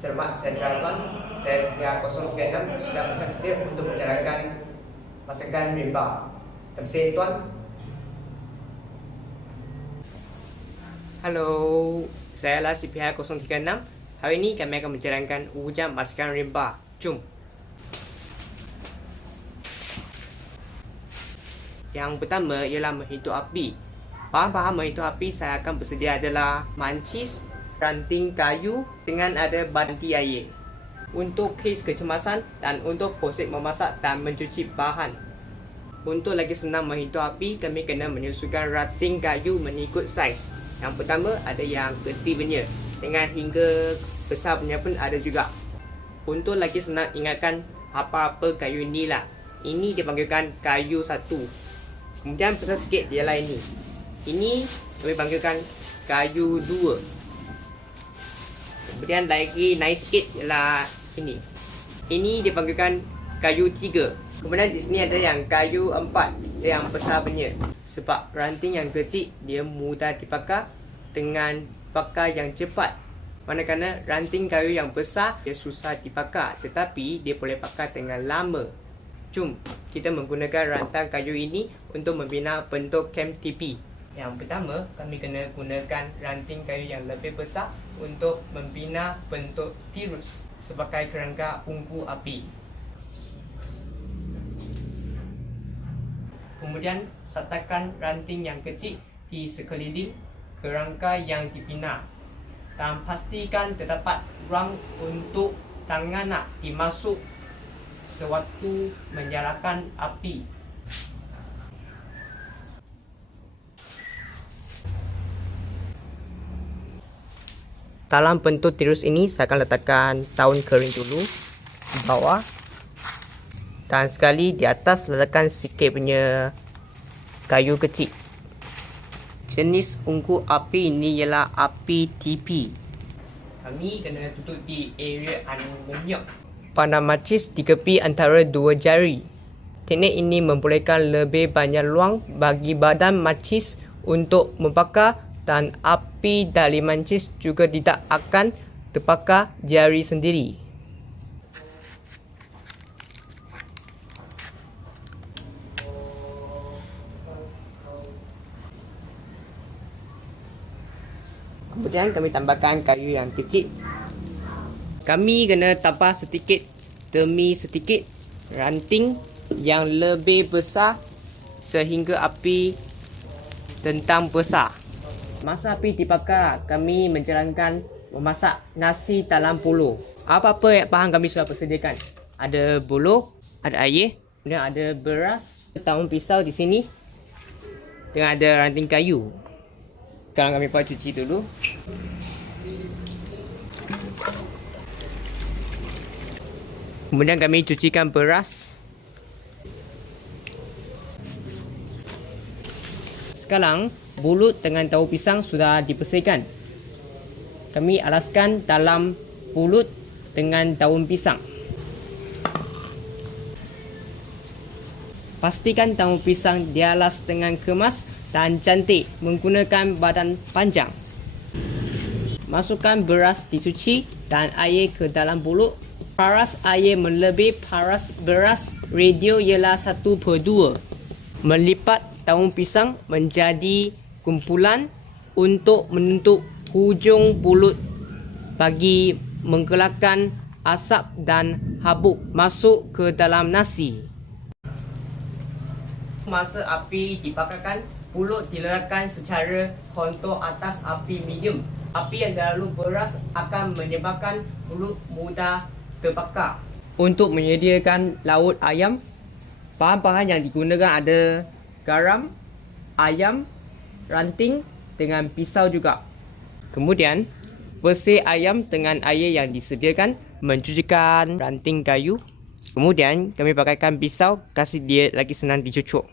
Selamat sejahtera tuan. Saya Setia 036 sudah bersama kita untuk menjalankan masakan rimba. Terima kasih tuan. Halo, saya lah CPH 036. Hari ini kami akan menjalankan ujian masakan rimba. Jom. Yang pertama ialah menghidup api. Bahan-bahan menghidup api saya akan bersedia adalah mancis, ranting kayu dengan ada banti air. Untuk kes kecemasan dan untuk proses memasak dan mencuci bahan. Untuk lagi senang menghidup api, kami kena menyusunkan ranting kayu mengikut saiz. Yang pertama ada yang kecil punya, dengan hingga besar punya pun ada juga. Untuk lagi senang ingatkan apa-apa kayu ni lah. Ini dipanggilkan kayu satu. Kemudian besar sikit ialah ini. Ini kami panggilkan kayu dua. Kemudian lagi naik sikit ialah ini. Ini dipanggilkan kayu 3. Kemudian di sini ada yang kayu 4, yang besar punya. Sebab ranting yang kecil dia mudah dibakar dengan bakar yang cepat. Manakala ranting kayu yang besar dia susah dibakar, tetapi dia boleh bakar dengan lama. Jom kita menggunakan ranting kayu ini untuk membina bentuk kem tepi. Yang pertama, kami kena gunakan ranting kayu yang lebih besar untuk membina bentuk tirus sebagai kerangka unggu api. Kemudian, sertakan ranting yang kecil di sekeliling kerangka yang dibina dan pastikan terdapat ruang untuk tangan nak dimasuk sewaktu menyalakan api. Dalam bentuk tirus ini saya akan letakkan daun kering dulu di bawah, dan sekali di atas letakkan sikit punya kayu kecil. Jenis unggu api ini ialah api TP. Kami kena tutup di area aluminium. Pandang macis dikepi antara dua jari. Teknik ini membolehkan lebih banyak ruang bagi badan macis untuk membakar, dan api dari mancis juga tidak akan terbakar jari sendiri. Kemudian kami tambahkan kayu yang kecil. Kami kena tambah sedikit demi sedikit ranting yang lebih besar sehingga api tentang besar. Masa api dibakar, kami menjalankan memasak nasi dalam puluh. Apa-apa bahan kami sudah persediakan. Ada buluh, ada air, kemudian ada beras, daun pisau di sini, dengan ada ranting kayu. Sekarang kami buat cuci dulu. Kemudian kami cucikan beras. Sekarang bulut dengan tahu pisang sudah dibersihkan. Kami alaskan dalam bulut dengan daun pisang. Pastikan daun pisang dialas dengan kemas dan cantik menggunakan badan panjang. Masukkan beras dicuci dan air ke dalam bulut. Paras air melebihi paras beras. Ratio ialah 1/2. Melipat daun pisang menjadi kumpulan untuk menentuk hujung bulut bagi menggelakkan asap dan habuk masuk ke dalam nasi. Masa api dibakarkan, bulut diletakkan secara kontur atas api medium. Api yang terlalu keras akan menyebabkan bulut mudah terbakar. Untuk menyediakan laut ayam, bahan-bahan yang digunakan ada garam, ayam, ranting dengan pisau juga. Kemudian bersih ayam dengan air yang disediakan, mencucikan ranting kayu. Kemudian kami pakaikan pisau, kasih dia lagi senang dicucuk.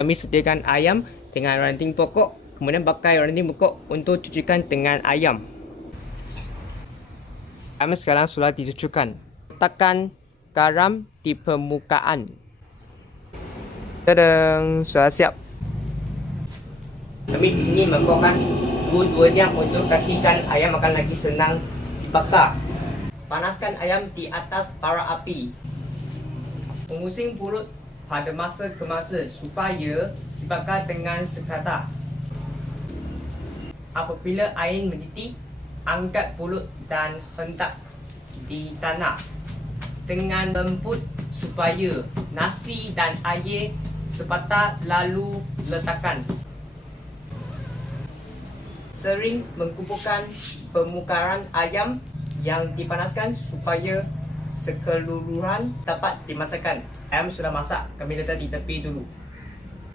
Kami sediakan ayam dengan ranting pokok, kemudian pakai ranting pokok untuk cucikan dengan ayam. Kami sekarang sudah dicucukkan. Letakkan garam di permukaan. Tadang, sudah siap. Kami di sini membuatkan Tunggu 2 jam untuk kasihkan ayam akan lagi senang dibakar. Panaskan ayam di atas bara api. Mengusing pulut pada masa ke masa supaya dibakar dengan sekata. Apabila air mendidih, angkat pulut dan hentak di tanah dengan lembut supaya nasi dan air sepatah, lalu letakkan. Sering mengumpulkan permukaan ayam yang dipanaskan supaya sekeluruhan dapat dimasakkan. Ayam sudah masak, kami letak di tepi dulu.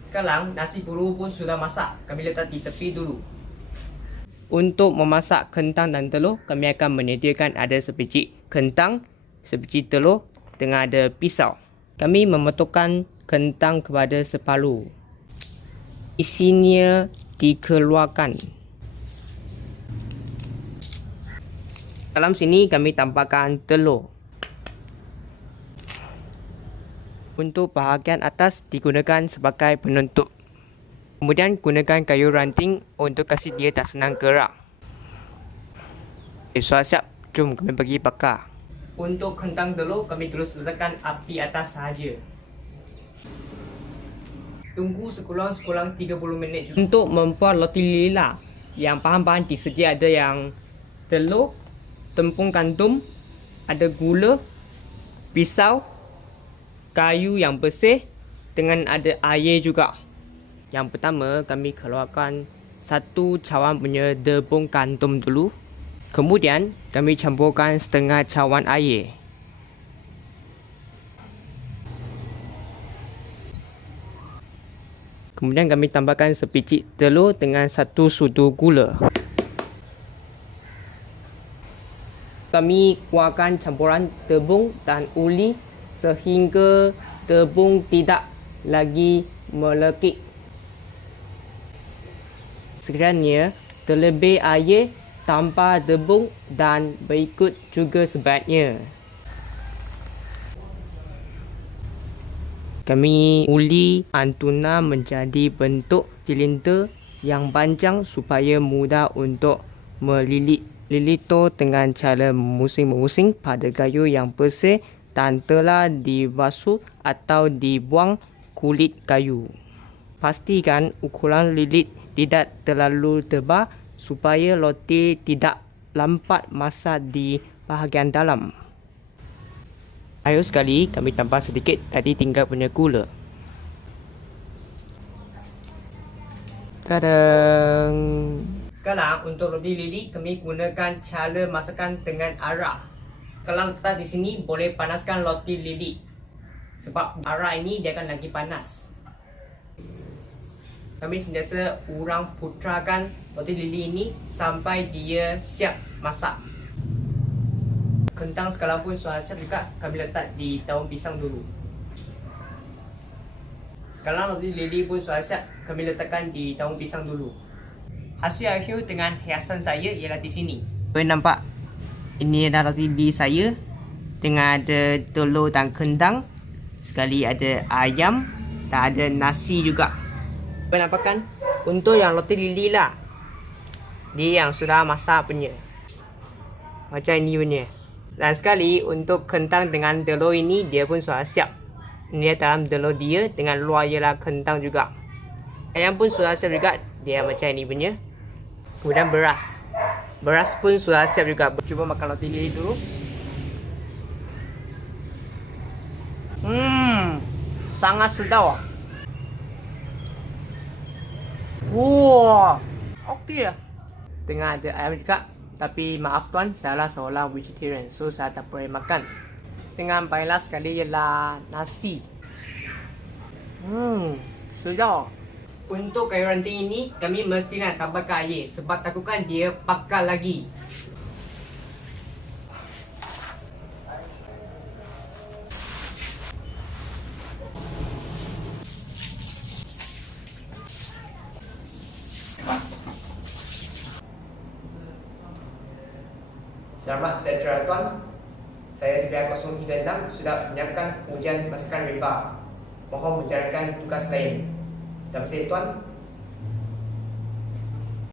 Sekarang nasi puru pun sudah masak, kami letak di tepi dulu. Untuk memasak kentang dan telur, kami akan menyediakan ada sebiji kentang, sebiji telur dengan ada pisau. Kami memotongkan kentang kepada separuh. Isinya dikeluarkan. Dalam sini kami tambahkan telur. Untuk bahagian atas digunakan sebagai penutup. Kemudian gunakan kayu ranting untuk kasih dia tak senang gerak. Sudah siap, jom kami pergi bakar. Untuk kentang telur, kami terus letakkan api atas sahaja. Tunggu sekurang-kurang 30 minit juga. Untuk membuat roti lila, yang bahan-bahan disedia ada yang telur, tepung gandum, ada gula, pisau, kayu yang bersih dengan ada air juga. Yang pertama, kami keluarkan 1 cawan punya tepung gandum dulu. Kemudian, kami campurkan setengah cawan air. Kemudian kami tambahkan sebiji telur dengan 1 sudu gula. Kami kuatkan campuran tepung dan uli sehingga tepung tidak lagi melekit. Sekiranya terlebih air, tambah tepung dan berikut juga sebaiknya. Kami uli antuna menjadi bentuk silinder yang panjang supaya mudah untuk melilit. Lilito dengan cara memusing-memusing pada kayu yang bersih dan telah dibasuh atau dibuang kulit kayu. Pastikan ukuran lilit tidak terlalu tebal supaya roti tidak lambat masak di bahagian dalam. Ayo sekali kami tambah sedikit tadi tinggal punya gula. Tadang! Sekarang untuk roti lili kami gunakan cara masakan dengan arang. Kalau letak di sini boleh panaskan roti lili. Sebab arang ini dia akan lagi panas. Kami sentiasa urang putrakan roti lili ini sampai dia siap masak. Kentang sekarang pun sudah siap juga, kami letak di daun pisang dulu. Sekarang roti lili pun sudah siap, kami letakkan di daun pisang dulu. Hasil akhir dengan hiasan saya ialah di sini. Boleh nampak? Ini adalah roti lili saya dengan ada telur dan kentang. Sekali ada ayam dan ada nasi juga. Boleh nampak kan? Untuk yang roti lili lah, dia yang sudah masak punya. Macam ini punya. Dan sekali untuk kentang dengan telur ini, dia pun sudah siap. Ini dalam telur dia, dengan luar ialah kentang juga. Ayam pun sudah siap juga, dia macam ini punya. Kemudian beras. Beras pun sudah siap juga. Cuba makan roti lili dulu. Sangat sedap. Wow, okey lah. Tengah ada ayam juga. Tapi maaf tuan, saya seorang vegetarian, so saya tak boleh makan. Dengan baiklah sekali ialah nasi. Sedap. Untuk kayu ranting ini, kami mesti nak tambahkan air sebab takutkan dia bakar lagi. Selamat sejahtera tuan. Saya SPI 036 sudah menyiapkan ujian masakan rimba. Mohon menjalankan tugas lain. Terima kasih tuan.